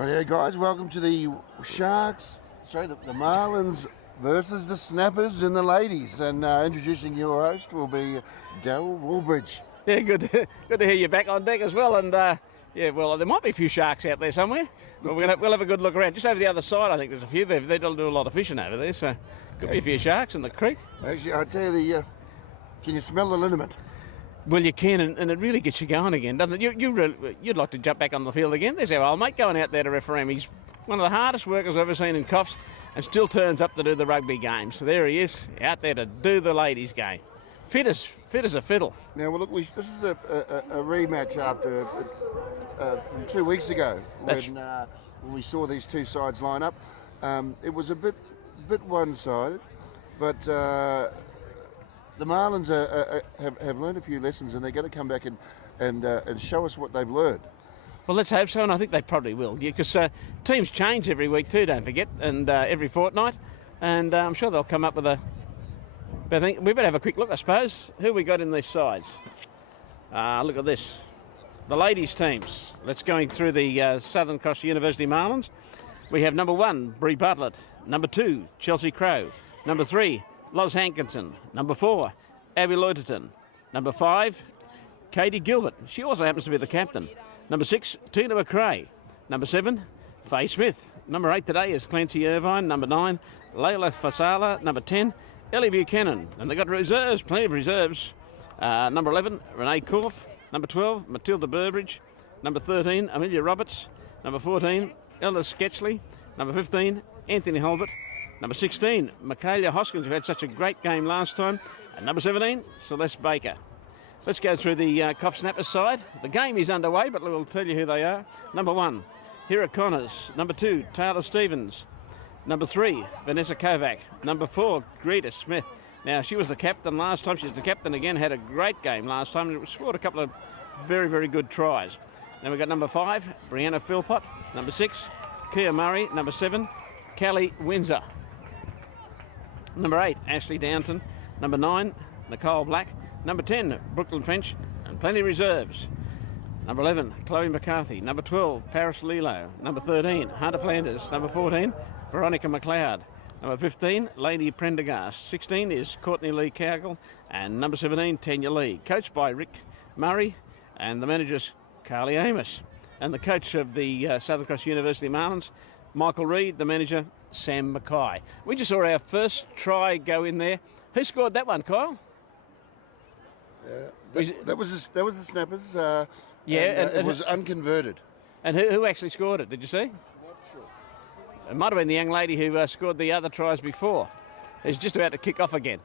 Yeah, guys, welcome to the Marlins versus the Snappers and the ladies. And introducing your host will be Darryl Woolbridge. Yeah, good to hear you back on deck as well. And well, there might be a few sharks out there somewhere. But we'll have a good look around. Just over the other side, I think there's a few. They don't do a lot of fishing over there, so could be a few sharks in the creek. Actually, I tell you, can you smell the liniment? Well, you can, and it really gets you going again, doesn't it? You'd like to jump back on the field again. There's our old mate going out there to referee. He's one of the hardest workers I've ever seen in Coffs, and still turns up to do the rugby game. So there he is, out there to do the ladies' game. Fit as a fiddle. Now, well, look, this is a rematch after from 2 weeks ago when we saw these two sides line up. It was a bit one-sided, but the Marlins have learned a few lessons, and they're going to come back and show us what they've learned. Well, let's hope so, and I think they probably will, because teams change every week too, don't forget, and every fortnight, and I'm sure they'll come up with a... But I think we better have a quick look, I suppose. Who we got in these sides? Look at this. The ladies' teams. Let's going through the Southern Cross University Marlins. We have number 1, Bree Bartlett. Number 2, Chelsea Crow. Number 3, Loz Hankinson. Number 4, Abby Loiterton. Number 5, Katie Gilbert. She also happens to be the captain. Number 6, Tina McRae. Number 7, Faye Smith. Number 8 today is Clancy Irvine. Number 9, Layla Fasala. Number 10, Ellie Buchanan. And they've got reserves, plenty of reserves. Number 11, Renee Korf. Number 12, Matilda Burbridge. Number 13, Amelia Roberts. Number 14, Ella Sketchley. Number 15, Anthony Holbert. Number 16, Michaela Hoskins, who had such a great game last time. And number 17, Celeste Baker. Let's go through the Coff Snappers side. The game is underway, but we'll tell you who they are. Number 1, Hira Connors. Number 2, Taylor Stevens. Number 3, Vanessa Kovac. Number 4, Greta Smith. Now, she was the captain last time. She's the captain again. Had a great game last time. And scored a couple of very, very good tries. Then we've got number 5, Brianna Philpott. Number 6, Kia Murray. Number 7, Callie Windsor. Number 8, Ashley Downton. Number 9, Nicole Black. Number 10, Brooklyn French. And plenty of reserves. Number 11, Chloe McCarthy. Number 12, Paris Lilo. Number 13, Hunter Flanders. Number 14, Veronica McLeod. Number 15, Lady Prendergast. 16 is Courtney Lee Cowgill. And number 17, Tanya Lee. Coached by Rick Murray. And the manager's Carly Amos. And the coach of the Southern Cross University Marlins, Michael Reid. The manager, Sam Mackay. We just saw our first try go in there. Who scored that one, Kyle? That was the Snappers. It was unconverted. And who actually scored it? Did you see? Not sure. It might have been the young lady who scored the other tries before. It's just about to kick off again.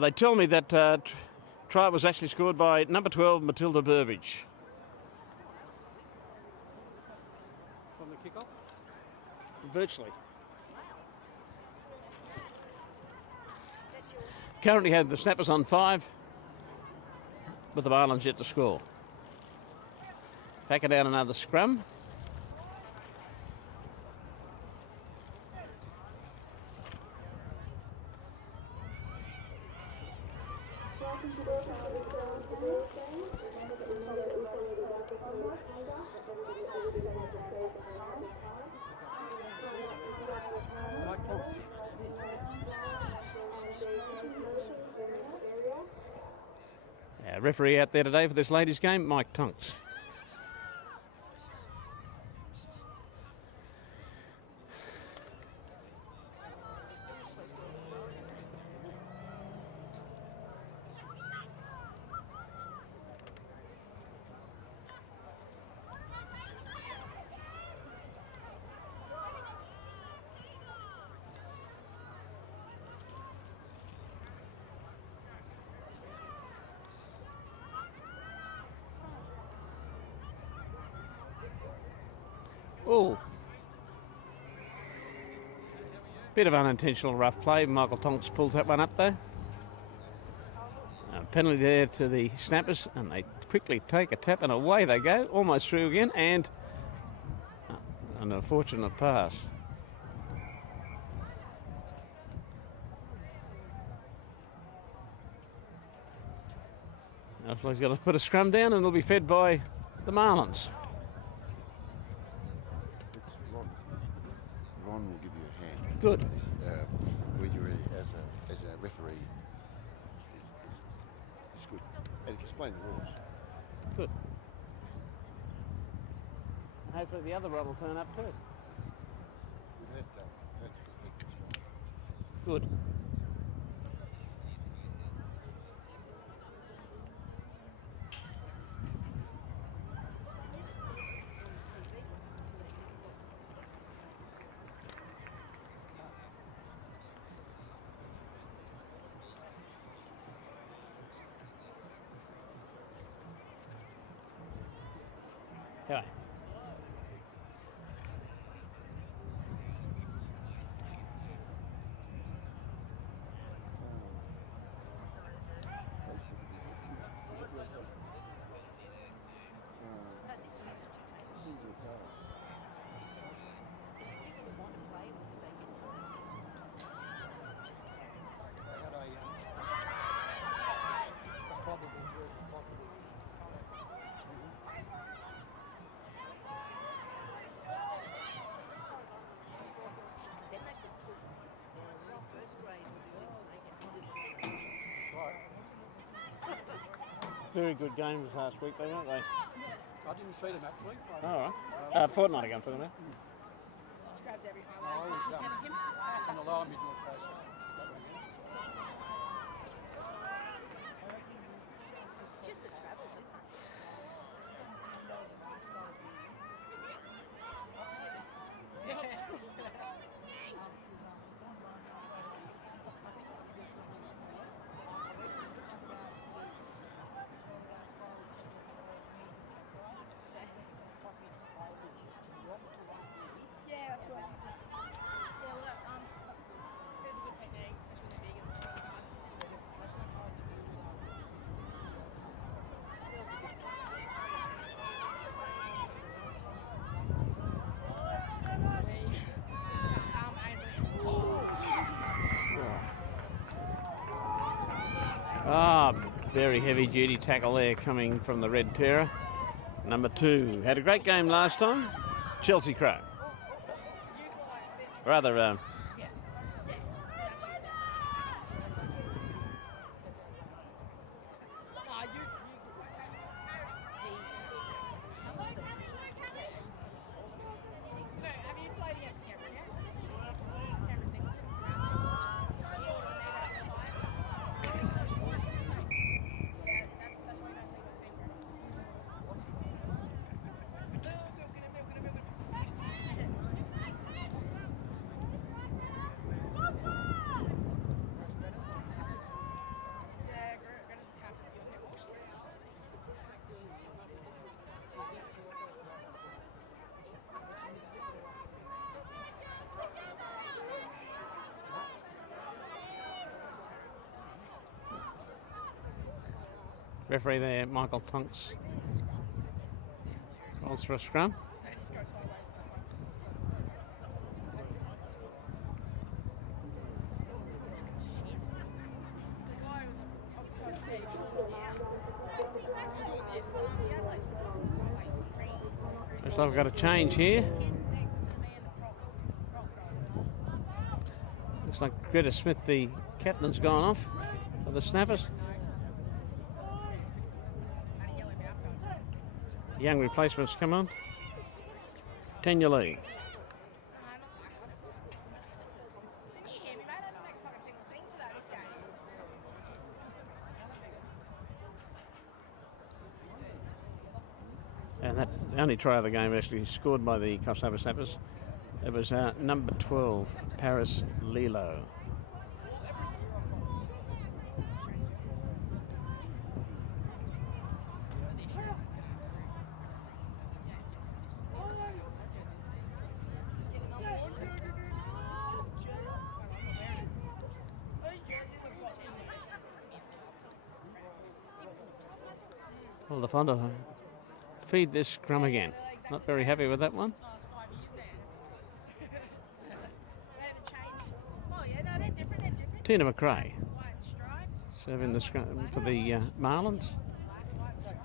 They tell me that try was actually scored by number 12, Matilda Burbridge. From the kickoff? Virtually. Currently have the Snappers on 5, but the Marlins yet to score. Pack it down another scrum. Referee out there today for this ladies' game, Mike Tonks. Bit of unintentional rough play. Michael Tonks pulls that one up there. Penalty there to the Snappers, and they quickly take a tap, and away they go. Almost through again, and an unfortunate pass. He's got to put a scrum down, and it'll be fed by the Marlins. Ron will give you a hand. Good. When you're as a referee, it's good. And he can explain the rules. Good. Hopefully the other rod will turn up too. We've had Good. Yeah. Very good games last week, though, weren't they? I didn't see them actually. All right. Fortnight ago, for them. Just grabs every I highlight. was in the lower mid north coast. Just the travels. Yeah, that's right. Yeah, well, there's a good technique, especially when they're big Very heavy duty tackle there coming from the Red Terror. Number 2 had a great game last time. Chelsea Crow. Rather referee there, Michael Tonks, calls for a scrum. Looks like we've got a change here. Looks like Greta Smith, the captain's gone off for the Snappers. Young replacements come on. Tanya Lee. And that the only try of the game actually scored by the Coffs Snappers. It was number 12, Paris Lilo. Well, the Fonda feed this scrum again. Not very happy with that one. Oh, it's 5 years, man. They haven't changed. Oh, yeah, no, they're different. They're different. Tina McRae White stripes. serving the scrum for the Marlins. Black, white stripes.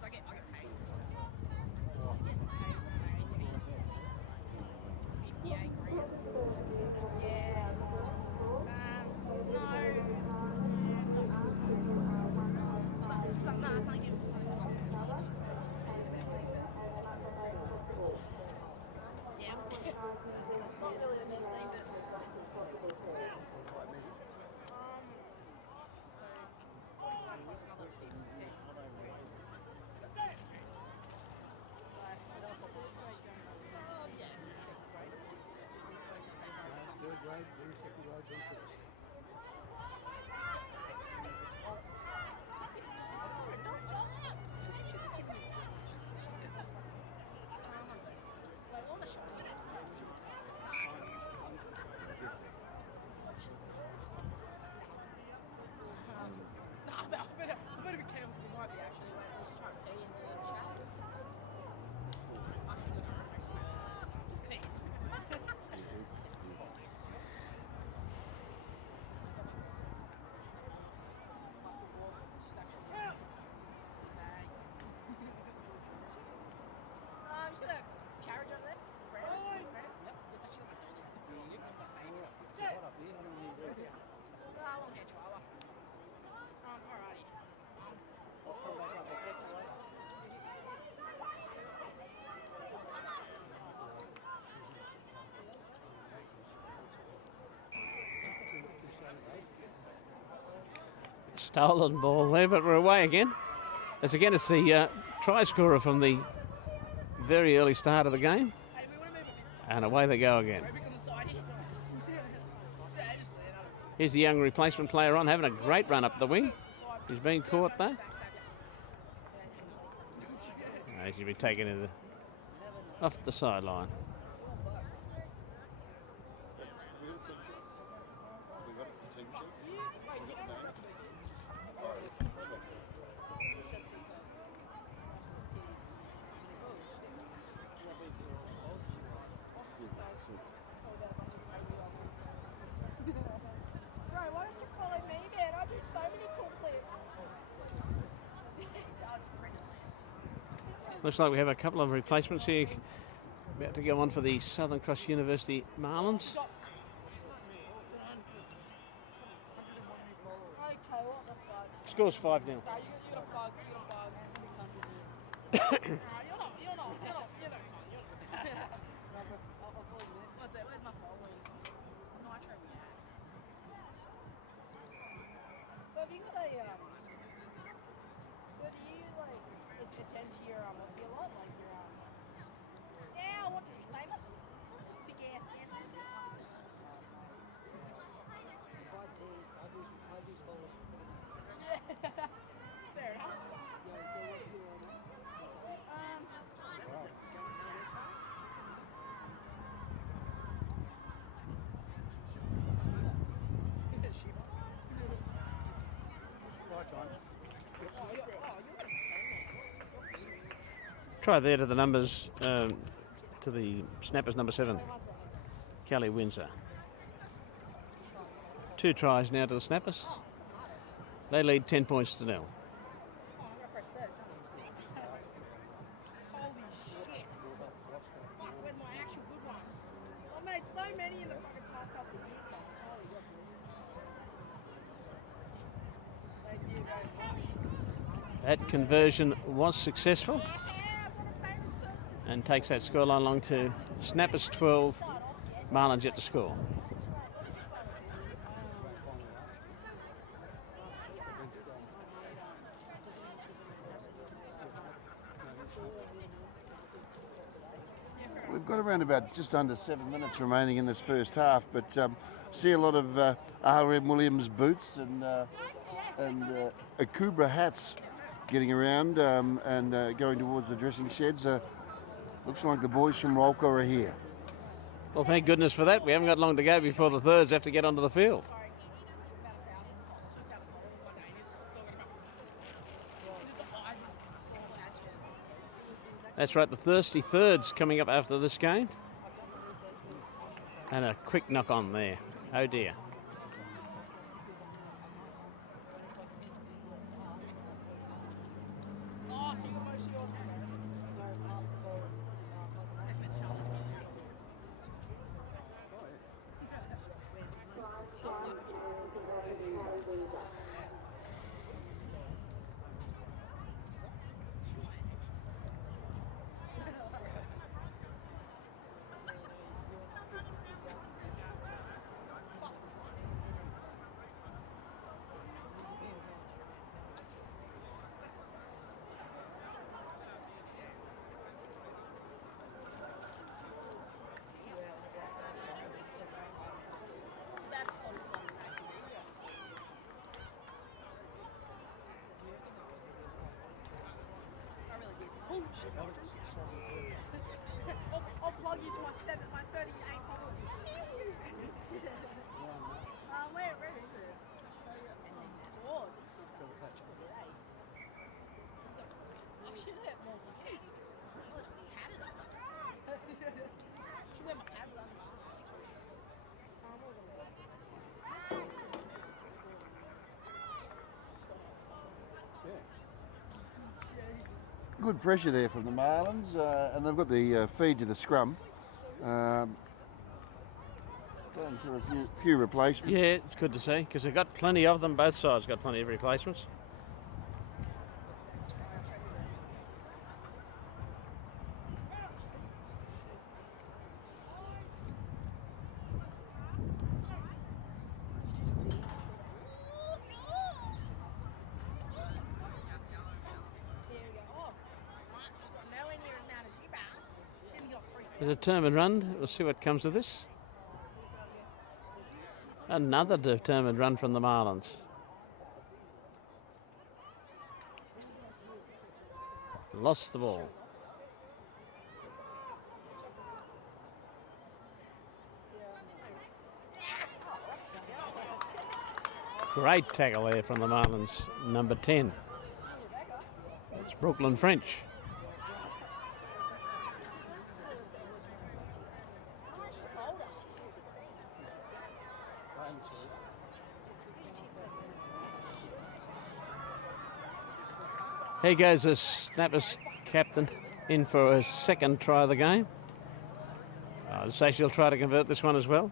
I get paid. Yeah, grand. Yeah. No. Yeah. Not really interesting, Third grade, then second grade, then first. I better be careful because he might be actually. Like, let's just try and pee in the chat. I think we're going to peace. See that carriage over there? Brand? Yep. It's actually like a Right up here, how many do you do? long hair chihuahua. Alrighty. I'll come back up, I'll catch you later. Stolen ball there, but we're away again. As again, it's the try scorer from the very early start of the game. Hey, we want to move a bit. And away they go again. Maybe on the side here. Yeah, just there. Here's the young replacement player on, having a great run up the wing. He's been caught though. He should be taken into off the sideline. Bro, why don't you follow me, man? I do so many cool clips. Looks like we have a couple of replacements here. About to go on for the Southern Cross University Marlins. Okay, what the fuck? Scores 5-0. Nah, you got 5, 600. You're not fun. You're not fun. What's it? Where's my following? Nitro React. So have you got a, so do you, like, attend to your, Aussie a lot? Like, your, yeah, I want to be famous. Sick ass man. Yeah. Fair enough. Right time. Try there to the numbers, to the snappers number 7, Kelly Windsor. 2 tries now to the snappers. They lead 10 points to 0. Oh, I'm gonna press search. Holy shit. Fuck, where's my actual good one? I've made so many in the fucking past couple of years now. Holy God. Thank you very much. That conversion was successful Yeah, I've got a favourite person. and takes that scoreline along to snappers 12, Marlins yet to score. got around about just under 7 minutes remaining in this first half, but see a lot of R.M. Williams boots and Akubra hats getting around and going towards the dressing sheds. Looks like the boys from Rolka are here. Well, thank goodness for that. We haven't got long to go before the thirds have to get onto the field. That's right, the thirsty thirds coming up after this game. And a quick knock on there. Oh dear. I'll plug you to my 38 followers. Where is it? Oh, this shit's up. I should have more for you. I had it on us. Should wear my pads on. Good pressure there from the Marlins, and they've got the feed to the scrum. Going through a few replacements. Yeah, it's good to see because they've got plenty of them. Both sides got plenty of replacements. A determined run. We'll see what comes of this. Another determined run from the Marlins. Lost the ball. Great tackle there from the Marlins, number 10. It's Brooklyn French. Here goes the Snappers captain in for a second try of the game. I'd say she'll try to convert this one as well.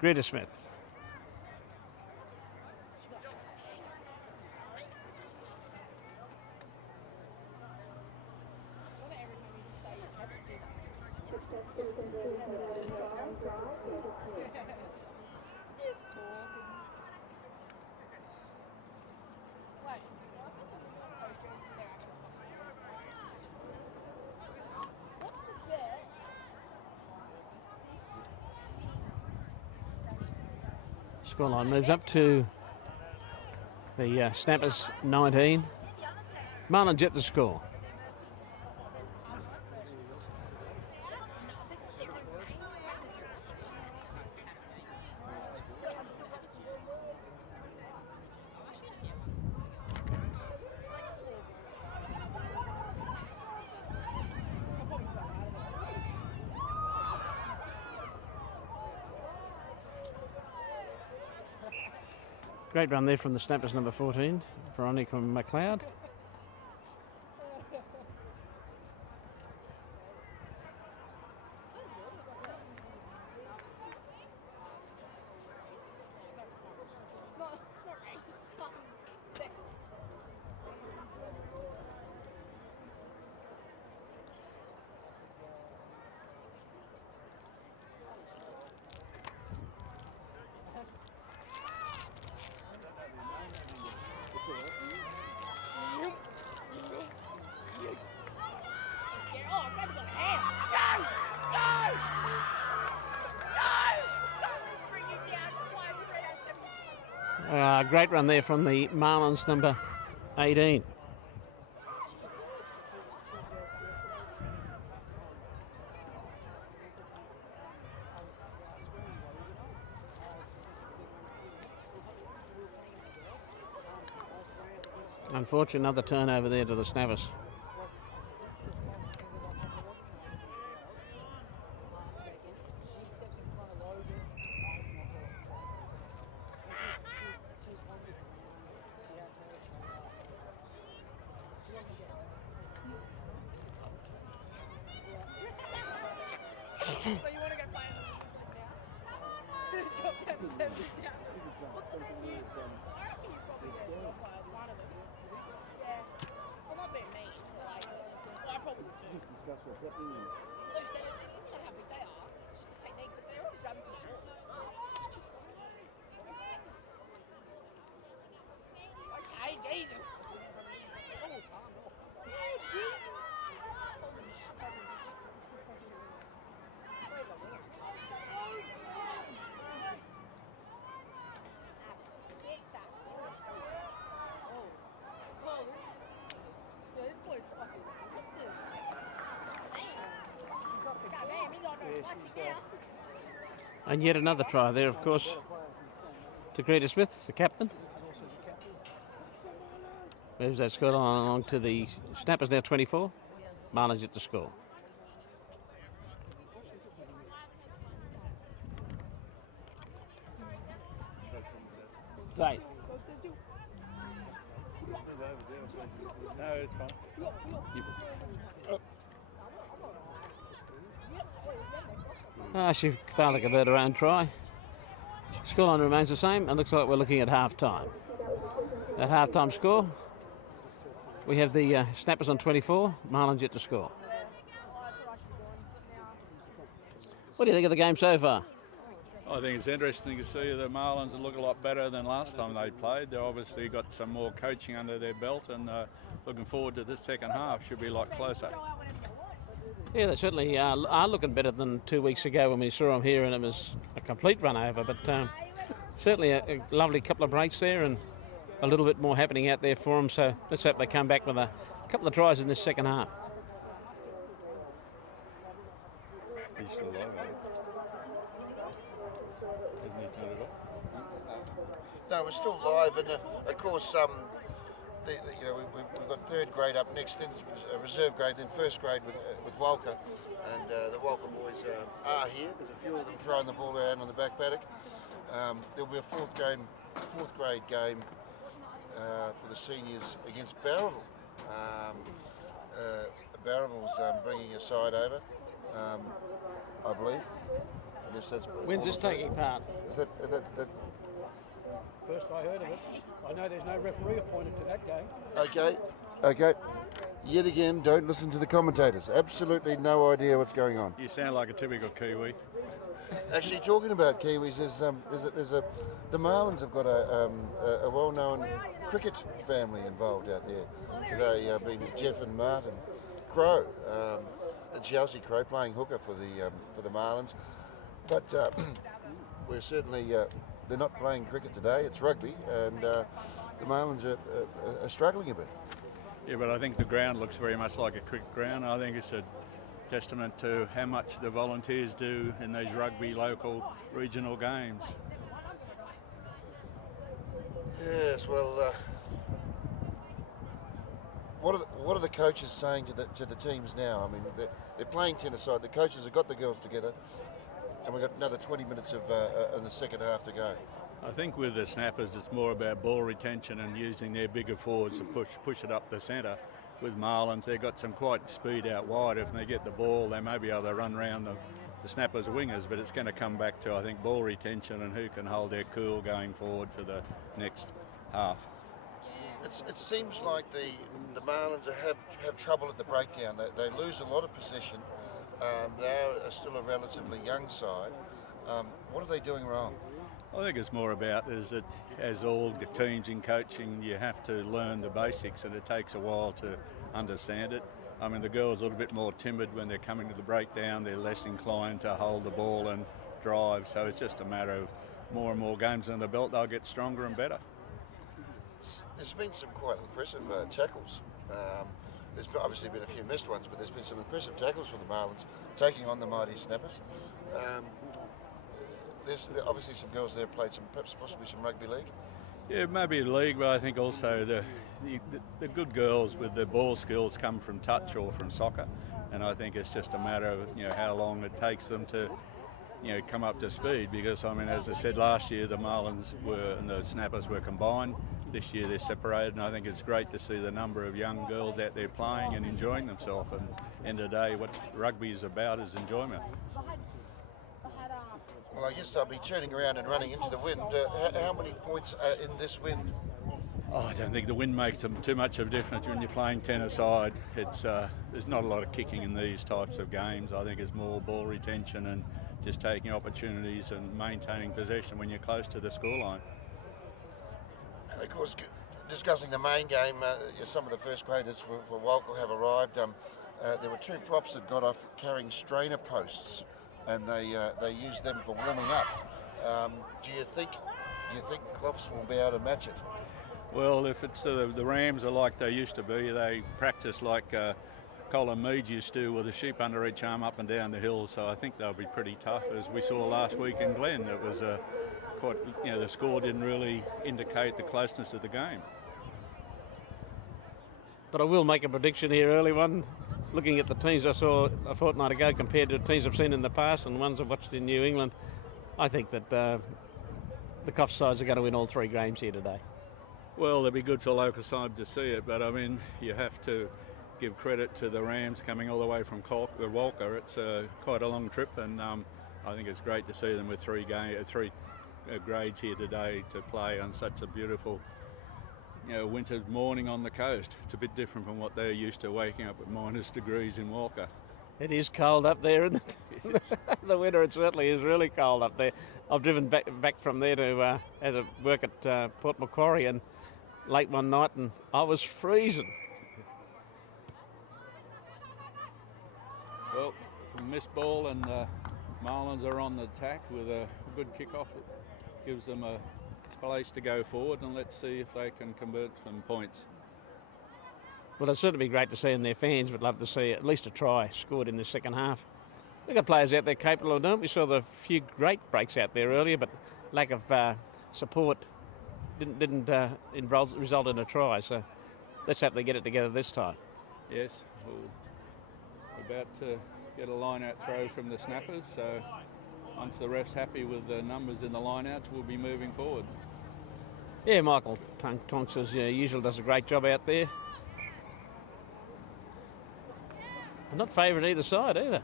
Greta Smith. Scoreline moves up to the Snappers 19. Marlins at the score. Great run there from the Snappers number 14, Veronica McLeod. Great run there from the Marlins, number 18. Unfortunately, another turnover there to the Snappers. So you want to go play in the music now? Go get the 70 now. What's the name? I reckon he's probably the one of them. Yeah. I'm not being mean, but like, I probably would too. Lou said it doesn't matter how big they are, it's just the technique that they're all grabbing for the ball. Okay, Jesus. Oh, Jesus. And yet another try there, of course, to Greta Smith, the captain. Moves that score along to the Snappers, now 24. Marlins yet to score. Great. No, it's fine. She failed to convert her own try. Scoreline remains the same, and looks like we're looking at half-time. At half-time score, we have the Snappers on 24, Marlins yet to score. What do you think of the game so far? I think it's interesting to see the Marlins look a lot better than last time they played. They've obviously got some more coaching under their belt, and looking forward to this second half. Should be a lot closer. Yeah, they certainly are looking better than 2 weeks ago when we saw them here and it was a complete run over. But certainly a lovely couple of breaks there and a little bit more happening out there for them. So let's hope they come back with a couple of tries in this second half. He's still alive, Isn't he turned it off? No, we're still live, and of course, we've got third grade up next, then reserve grade, then first grade with Walker, and the Walker boys are here. There's a few of them throwing the ball around on the back paddock. There'll be a fourth grade game for the seniors against Barraville. Barraville's bringing a side over, I believe. Yes, that's When's this taking part? Is that First I heard of it. I know there's no referee appointed to that game. Okay. Yet again, don't listen to the commentators. Absolutely no idea what's going on. You sound like a typical Kiwi. Actually, talking about Kiwis, the Marlins have got a well-known cricket family involved out there today, being Jeff and Martin Crow, and Chelsea Crow playing hooker for the Marlins. But we're certainly they're not playing cricket today. It's rugby, and the Marlins are struggling a bit. Yeah, but I think the ground looks very much like a cricket ground. I think it's a testament to how much the volunteers do in these rugby local regional games. Yes, well, what are the coaches saying to the teams now? I mean, they're playing 10 aside. The coaches have got the girls together, and we've got another 20 minutes of the second half to go. I think with the Snappers, it's more about ball retention and using their bigger forwards to push it up the centre. With Marlins, they've got some quite speed out wide. If they get the ball, they may be able to run around the Snappers' wingers, but it's going to come back to, I think, ball retention and who can hold their cool going forward for the next half. It seems like the Marlins have trouble at the breakdown. They lose a lot of possession. They are still a relatively young side. What are they doing wrong? I think it's more about is that as all the teams in coaching, you have to learn the basics, and it takes a while to understand it. I mean, the girls are a little bit more timid when they're coming to the breakdown. They're less inclined to hold the ball and drive. So it's just a matter of more and more games under the belt, they'll get stronger and better. There's been some quite impressive tackles. There's obviously been a few missed ones, but there's been some impressive tackles from the Marlins, taking on the mighty Snappers. There's obviously some girls there played possibly some rugby league. Yeah, maybe league, but I think also the good girls with the ball skills come from touch or from soccer, and I think it's just a matter of how long it takes them to come up to speed. Because I mean, as I said, last year the Marlins and the Snappers were combined. This year they're separated, and I think it's great to see the number of young girls out there playing and enjoying themselves. And end of the day, what rugby is about is enjoyment. Well, I guess they'll be turning around and running into the wind. How many points are in this wind? Oh, I don't think the wind makes them too much of a difference when you're playing 10-a-side. There's not a lot of kicking in these types of games. I think it's more ball retention and just taking opportunities and maintaining possession when you're close to the scoreline. And of course, discussing the main game, some of the first graders for Walker have arrived. There were two props that got off carrying strainer posts, and they used them for warming up. Do you think Cloughs will be able to match it? Well, if it's the Rams are like they used to be, they practice like Colin Mead used to, with a sheep under each arm up and down the hill. So I think they'll be pretty tough, as we saw last week in Glen. It was quite, the score didn't really indicate the closeness of the game. But I will make a prediction here, early one. Looking at the teams I saw a fortnight ago compared to the teams I've seen in the past and the ones I've watched in New England, I think that the Cough sides are going to win all three games here today. Well, it'd be good for the local side to see it, but I mean, you have to give credit to the Rams coming all the way from Walker. It's quite a long trip, and I think it's great to see them with three grades here today to play on such a beautiful winter morning on the coast. It's a bit different from what they're used to, waking up at -degrees in Walker. It is cold up there, isn't it? The winter, it certainly is really cold up there. I've driven back from there to work at Port Macquarie and late one night, and I was freezing. Well, missed ball, and Marlins are on the attack with a good kick-off. It gives them a place to go forward, and let's see if they can convert some points. Well, it'd certainly be great to see, and their fans would love to see at least a try scored in the second half. We've got players out there capable of doing it. We saw the few great breaks out there earlier, but lack of support didn't result in a try. So let's hope they get it together this time. Yes, we're about to get a line-out throw from the Snappers. So once the ref's happy with the numbers in the line-outs, we'll be moving forward. Yeah, Michael Tonks, as usual, does a great job out there. I'm not favouring either side either.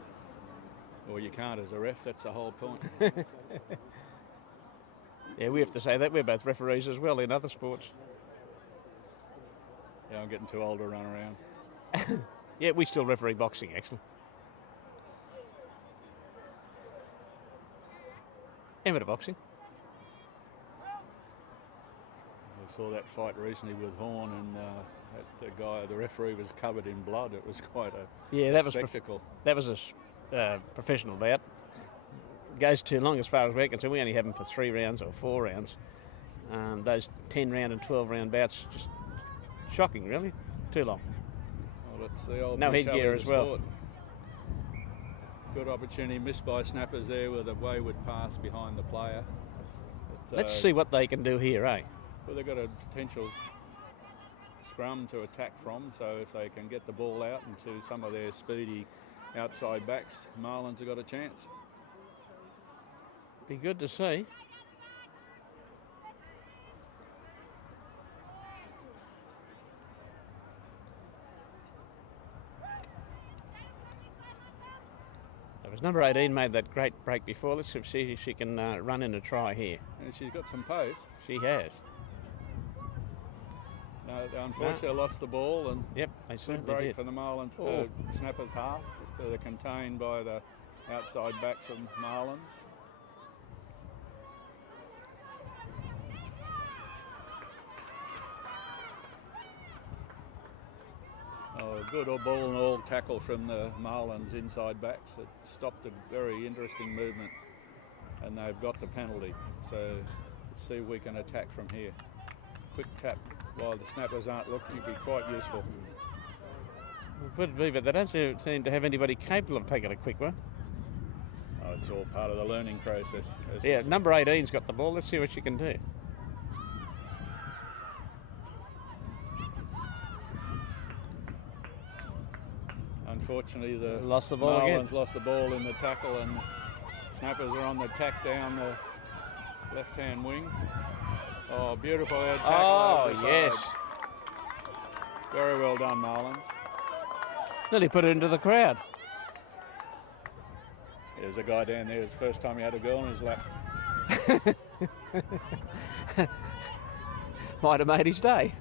Well, you can't as a ref, that's the whole point. Yeah, we have to say that. We're both referees as well in other sports. Yeah, I'm getting too old to run around. Yeah, we still referee boxing, actually. Amateur boxing. I saw that fight recently with Horn, and the referee was covered in blood. It was quite a spectacle. That was a professional bout. Goes too long as far as we're concerned. We only have them for 3 rounds or 4 rounds. Those 10-round and 12-round bouts, just shocking, really. Too long. Well, it's the old no headgear as well. Sport. Good opportunity missed by Snappers there with a wayward pass behind the player. Let's see what they can do here, eh? Well, they've got a potential scrum to attack from, so if they can get the ball out into some of their speedy outside backs, Marlins have got a chance. Be good to see. That was number 18, made that great break before. Let's see if she can run in a try here. And she's got some pace. She has. No, unfortunately, lost the ball, and yep, they good certainly break did. for the Marlins. Snappers half. They're contained by the outside backs of Marlins. Oh, good ball and all tackle from the Marlins inside backs. It stopped a very interesting movement. and they've got the penalty. So let's see if we can attack from here. Quick tap while the snappers aren't looking would be quite useful. Would be, but they don't seem to have anybody capable of taking a quick one. Oh, it's all part of the learning process. Yeah, number 18's got the ball. Let's see what she can do. Unfortunately, the lost the ball Marlins again. lost the ball in the tackle, and snappers are on the tack down the left-hand wing. Oh, beautiful tackle. Oh, over the yes. side. Very well done, Marlins. Nearly put it into the crowd. There's a guy down there. It's the first time he had a girl in his lap. Might have made his day.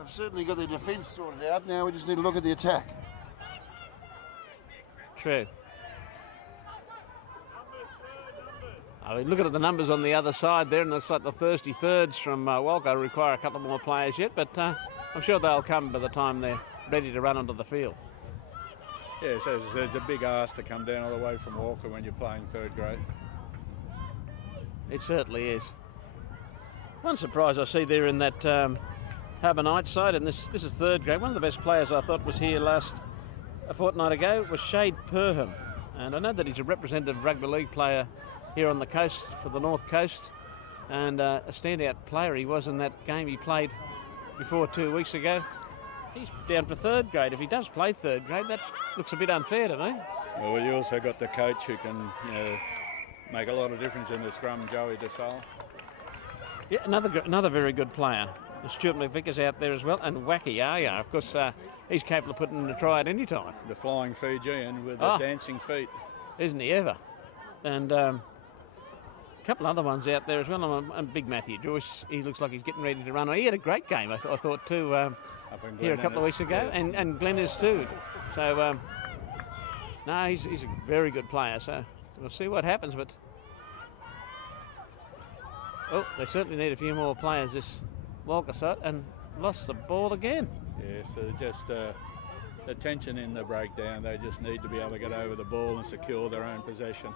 I've certainly got the defence sorted out. Now we just need to look at the attack. True. I mean, looking at the numbers on the other side there, and it's like the thirsty thirds from Walco require a couple more players yet, but I'm sure they'll come by the time they're ready to run onto the field. Yeah, so there's a big ask to come down all the way from Walker when you're playing third grade. It certainly is. One surprise I see there in that Harbour Knights side, and this is third grade. One of the best players I thought was here a fortnight ago was Shade Perham, and I know that he's a representative rugby league player here on the coast for the North Coast, and a standout player he was in that game he played before 2 weeks ago. He's down for third grade. If he does play third grade, that looks a bit unfair to me. Well, you also got the coach who can, make a lot of difference in the scrum, Joey DeSalle. Yeah, another very good player. Stuart McVicker's out there as well, and Wacky Aya, of course, he's capable of putting in a try at any time. The flying Fijian with the dancing feet. Isn't he ever? And a couple other ones out there as well. And Big Matthew Joyce, he looks like he's getting ready to run. He had a great game, I thought, too, here a couple of weeks ago, yeah. and Glenn is too. So, no, he's a very good player, so we'll see what happens. But oh, they certainly need a few more players this Walker side, and lost the ball again. Yeah, so just the tension in the breakdown, they just need to be able to get over the ball and secure their own possession.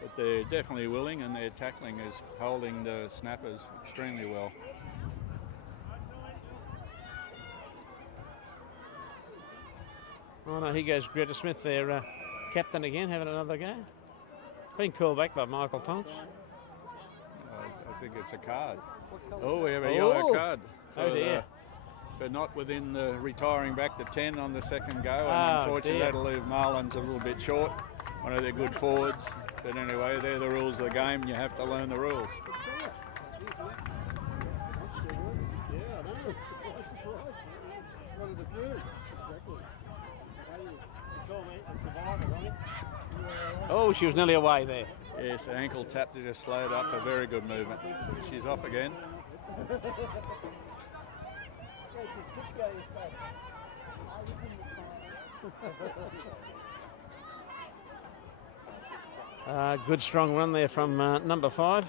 But they're definitely willing, and their tackling is holding the snappers extremely well. Oh no, here goes Greta Smith, their captain again, having another go. Been called back by Michael Tonks. I think it's a card. Oh, we have a yellow card. Oh dear. But not within the retiring back to 10 on the second go. And Oh, unfortunately, dear. that'll leave Marlins a little bit short. One of their good forwards. But anyway, they're the rules of the game. You have to learn the rules. Oh, she was nearly away there. Yes, ankle tap to just slowed up. A very good movement. She's off again. Good strong run there from number 5.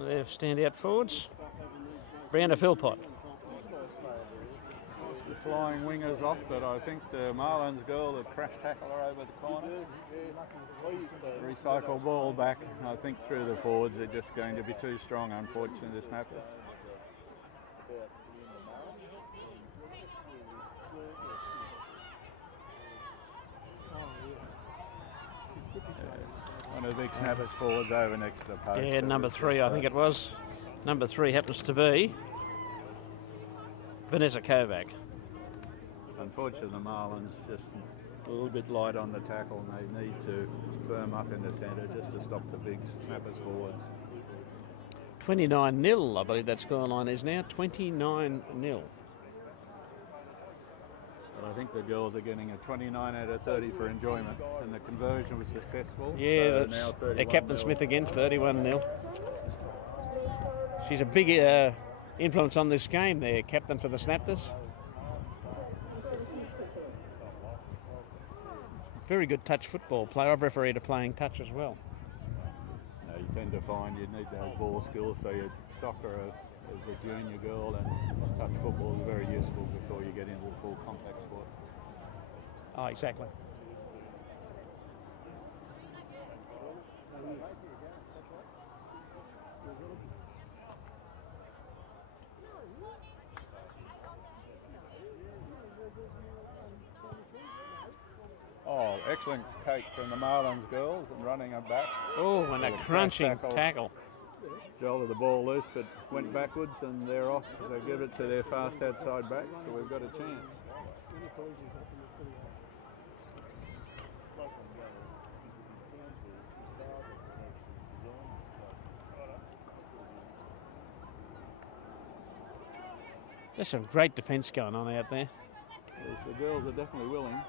Their standout forwards. Brianna Philpott. The flying winger's off, but I think the Marlins girl that crash tackle her over the corner. Recycle ball back. I think through the forwards they're just going to be too strong, unfortunately, the snappers. One of the big snappers forwards over next to the post. Yeah, number 3, I think it was. Number 3 happens to be Vanessa Kovac. Unfortunately, the Marlins just a little bit light on the tackle, and they need to firm up in the centre just to stop the big snappers forwards. 29-0, I believe that scoreline is now. 29-0. But I think the girls are getting a 29 out of 30 for enjoyment, and the conversion was successful. Yeah, so now that's Captain 31-0. Smith again, 31-0. She's a big influence on this game there, captain for the Snappers. Very good touch football player. I've refereed a playing touch as well. No, you tend to find you need to have ball skills, so your soccer as a junior girl and touch football is very useful before you get into the full contact sport. Oh, exactly. Oh, excellent take from the Marlins girls and running them back. Oh, and a crunching tackle. Jolted the ball loose, but went backwards, and they're off. They give it to their fast outside back, so we've got a chance. There's some great defence going on out there. Yes, the girls are definitely willing.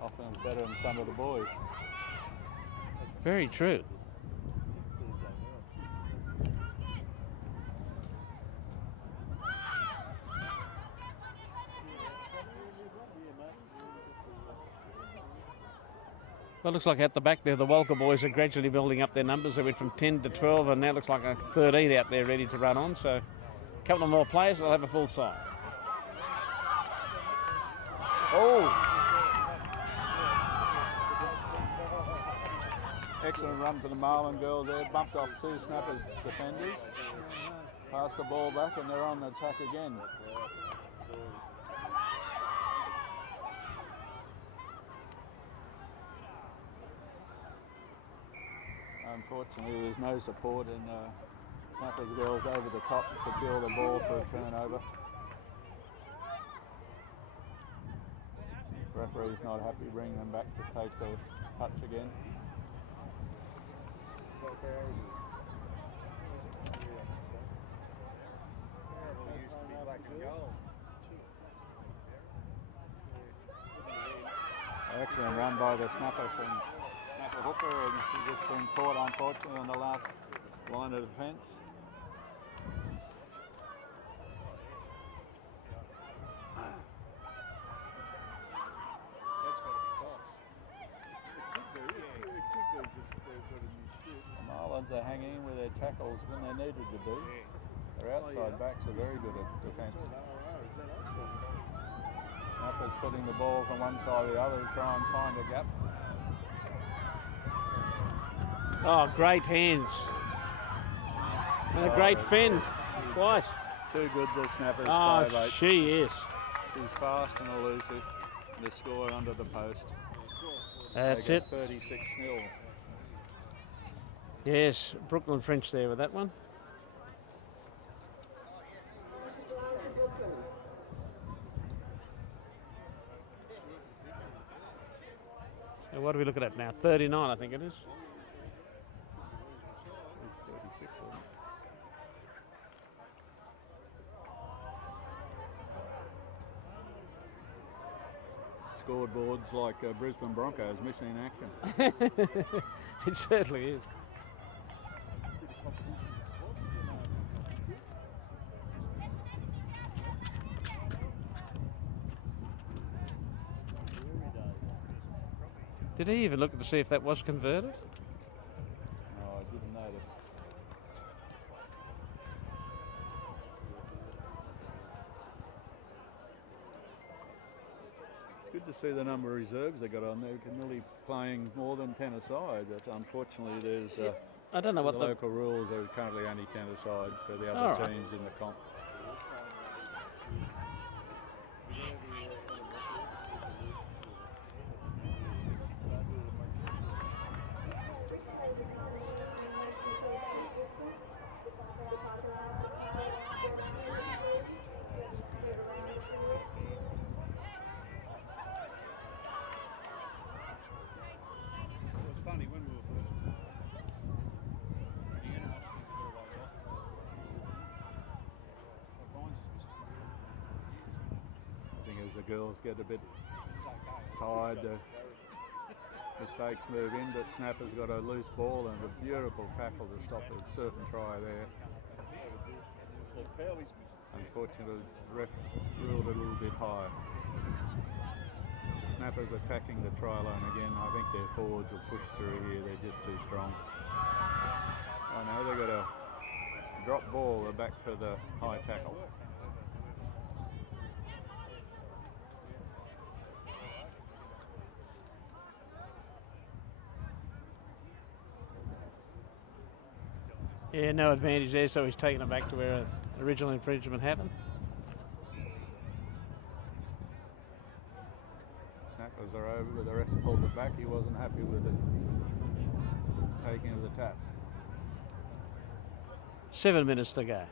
Often better than some of the boys. Very true. Well, it looks like at the back there, the Walker boys are gradually building up their numbers. They went from 10 to 12, and now looks like a 13 out there ready to run on. So a couple of more players, they'll have a full side. Oh! Excellent run for the Marlin girls there. Bumped off two snappers defenders. Passed the ball back, and they're on the attack again. Unfortunately, there's no support, and snappers girls over the top to secure the ball for a turnover. Referee's not happy, bringing them back to take the touch again. Excellent run by the snapper from Snapper hooker, and she's just been caught unfortunately on the last line of defence. The Marlins are hanging in with their tackles when they needed to be. Their outside backs are very good at defence. Snapper's putting the ball from one side to the other to try and find a gap. Oh, great hands. And a great fend. Twice. Too good, the Snappers. Oh, 5'8". she is. She's fast and elusive. The score under the post. That's They it. get 36-0. Yes, Brooklyn French there with that one. And what are we looking at now? 39, I think it is. It's 36, wasn't it? Scoreboards like Brisbane Broncos missing in action. It certainly is. Did he even look to see if that was converted? Oh, I didn't notice. It's good to see the number of reserves they got on there. They're nearly playing more than 10 aside, but unfortunately there's I don't know what the local rules are currently only 10 aside for the other teams in the comp. As the girls get a bit tired, the mistakes move in, but Snapper's got a loose ball and a beautiful tackle to stop a certain try there. Unfortunately, the ref ruled a little bit high. Snapper's attacking the try line again. I think their forwards will push through here. They're just too strong. Oh no, they've got a drop ball back for the high tackle. Yeah, no advantage there, so he's taken it back to where original infringement happened. Snappers are over, but the rest pulled it back. He wasn't happy with it. Taking of the tap. 7 minutes to go.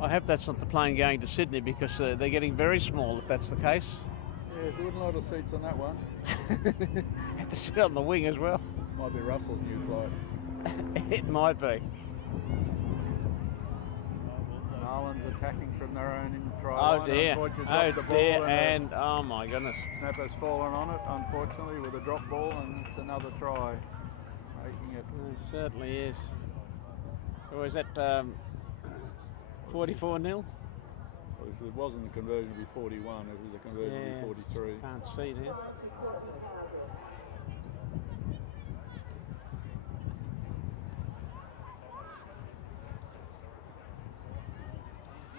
I hope that's not the plane going to Sydney, because they're getting very small if that's the case. Yes, there wasn't a lot of seats on that one. Have to sit on the wing as well. Might be Russell's new flight. It might be. Marlins attacking from their own try Oh line. dear. Unfortunately, Oh dropped the ball dear. And oh my goodness. Snapper's fallen on it, unfortunately, with a drop ball, and it's another try. Making it. It certainly is. So is that 44-0? Well, if it wasn't a conversion, it would be 41. If it was a conversion, it would be 43. Can't see there.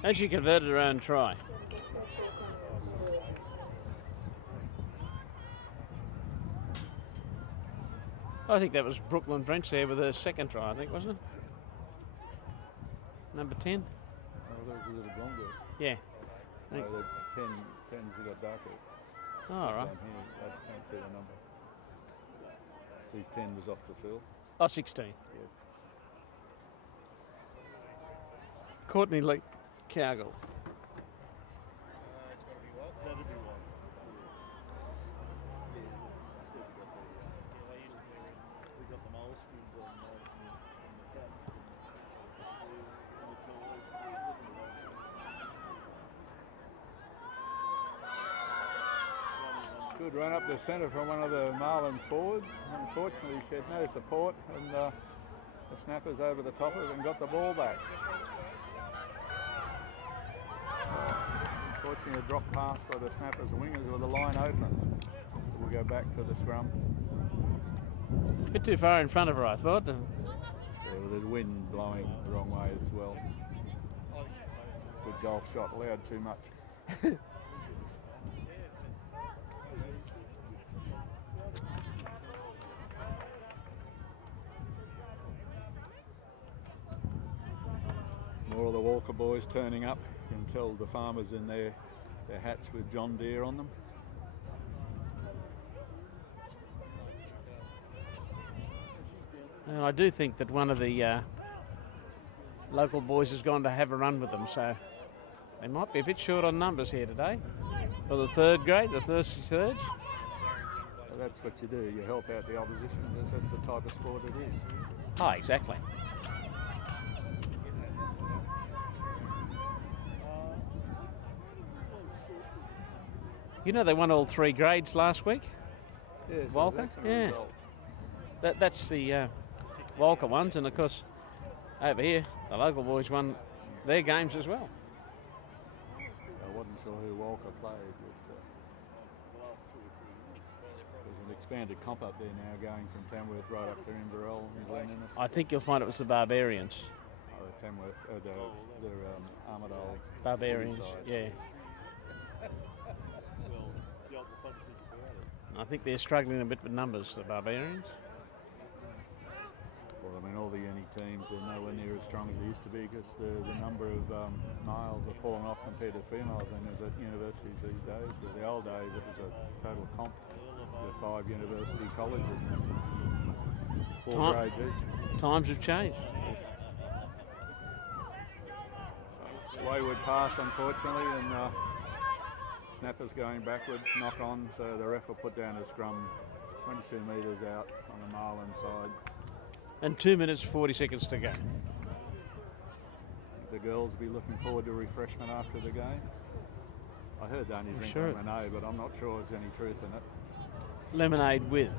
And she converted her own try. I think that was Brooklyn French there with her second try, I think, wasn't it? Number 10? Oh, that was a little longer. Yeah. No, the 10's got darker. Oh, all right. Down here, I can't see the number. See, 10 was off the field. Oh, 16. Yes. Courtney Lee Cowgill. Good run up the centre from one of the Marlins forwards. Unfortunately, she had no support, and the Snappers over the top of it and got the ball back. Unfortunately, a drop pass by the Snappers wingers with the line open. So we'll go back for the scrum. A bit too far in front of her, I thought. Yeah, with the wind blowing the wrong way as well. Good golf shot, allowed too much. More of the Walker boys turning up. You can tell the farmers in their hats with John Deere on them. And I do think that one of the local boys has gone to have a run with them, so they might be a bit short on numbers here today for the third grade, the Thirsty Surge. So that's what you do, you help out the opposition, because that's the type of sport it is. Oh, exactly. You know they won all 3 grades last week? Yes, Walker? Yeah. Result. That's the Walker ones, and of course over here the local boys won their games as well. I wasn't sure who Walker played, but there's an expanded comp up there now going from Tamworth right up to Inverell and Glen Innes. I think you'll find it was the Barbarians. Oh, Tamworth, the Armidale Barbarians, side. yeah. I think they're struggling a bit with numbers, the Barbarians. Well, I mean, all the uni teams are nowhere near as strong as they used to be, because the number of males have fallen off compared to females at universities these days. But the old days, it was a total comp with 5 university colleges, 4 grades each. Times have changed. Yes. Wayward pass, unfortunately, and Snappers going backwards, knock on, so the ref will put down a scrum 22 metres out on the Marlins side. And 2 minutes 40 seconds to go. The girls will be looking forward to refreshment after the game. I heard they only drink lemonade, but I'm not sure there's any truth in it. Lemonade with.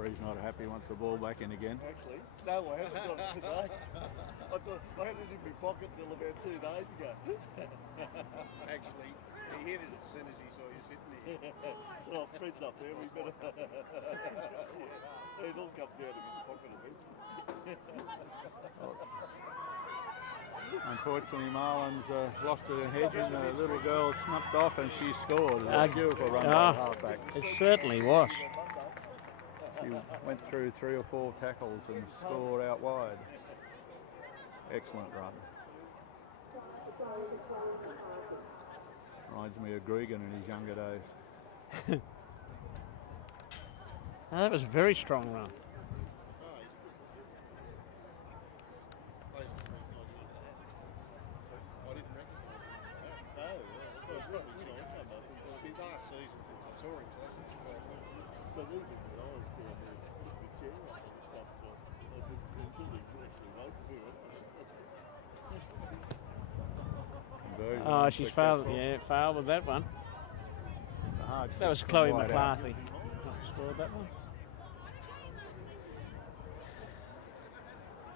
referee's not happy, wants the ball back in again. Actually, no, I haven't got it today. I thought I had it in my pocket till about 2 days ago. Actually, he hit it as soon as he saw you sitting there. So our friends up there, we better. Yeah, it all comes out of his pocket eventually. Unfortunately, Marlins lost it in hedging. The little girl snupped off and she scored. A beautiful run by the halfback. It certainly was. She went through 3 or 4 tackles and scored out wide. Excellent run. Reminds me of Gregan in his younger days. That was a very strong run. I didn't recognise him. No, well, it's probably so come up. It'll be last season since I saw him, so that's the first time. But even when I was down there with the chair up and stuff, until they actually wrote to do it, that's Conversion Oh, she's failed. unsuccessful. Yeah, failed with that one. It's a hard That was kick Chloe from wide out. McCarthy. Scored that one.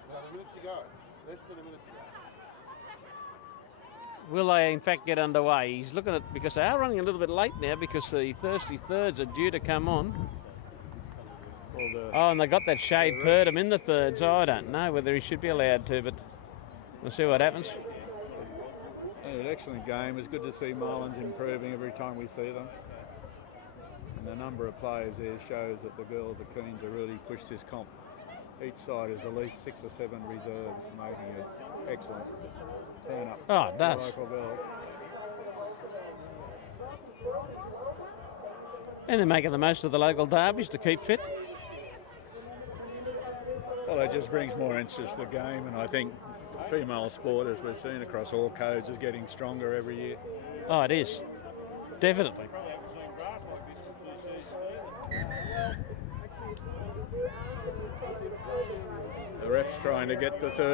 About a minute to go. Less than a minute to go. Will they in fact get underway? He's looking at, because they are running a little bit late now because the thirsty thirds are due to come on. Well, Oh, and they got that shade Purdom in the thirds. Oh, I don't know whether he should be allowed to, but we'll see what happens. an excellent game. It's good to see Marlins improving every time we see them. And the number of players there shows that the girls are keen to really push this comp. Each side has at least 6 or 7 reserves, making it excellent turn up. Oh, it does. For local girls. And they're making the most of the local derbies to keep fit. Well, it just brings more interest to the game, and I think female sport, as we've seen across all codes, is getting stronger every year. Oh, it is. Definitely. Probably haven't seen grass like this for 2 seasons either. The ref's trying to get the third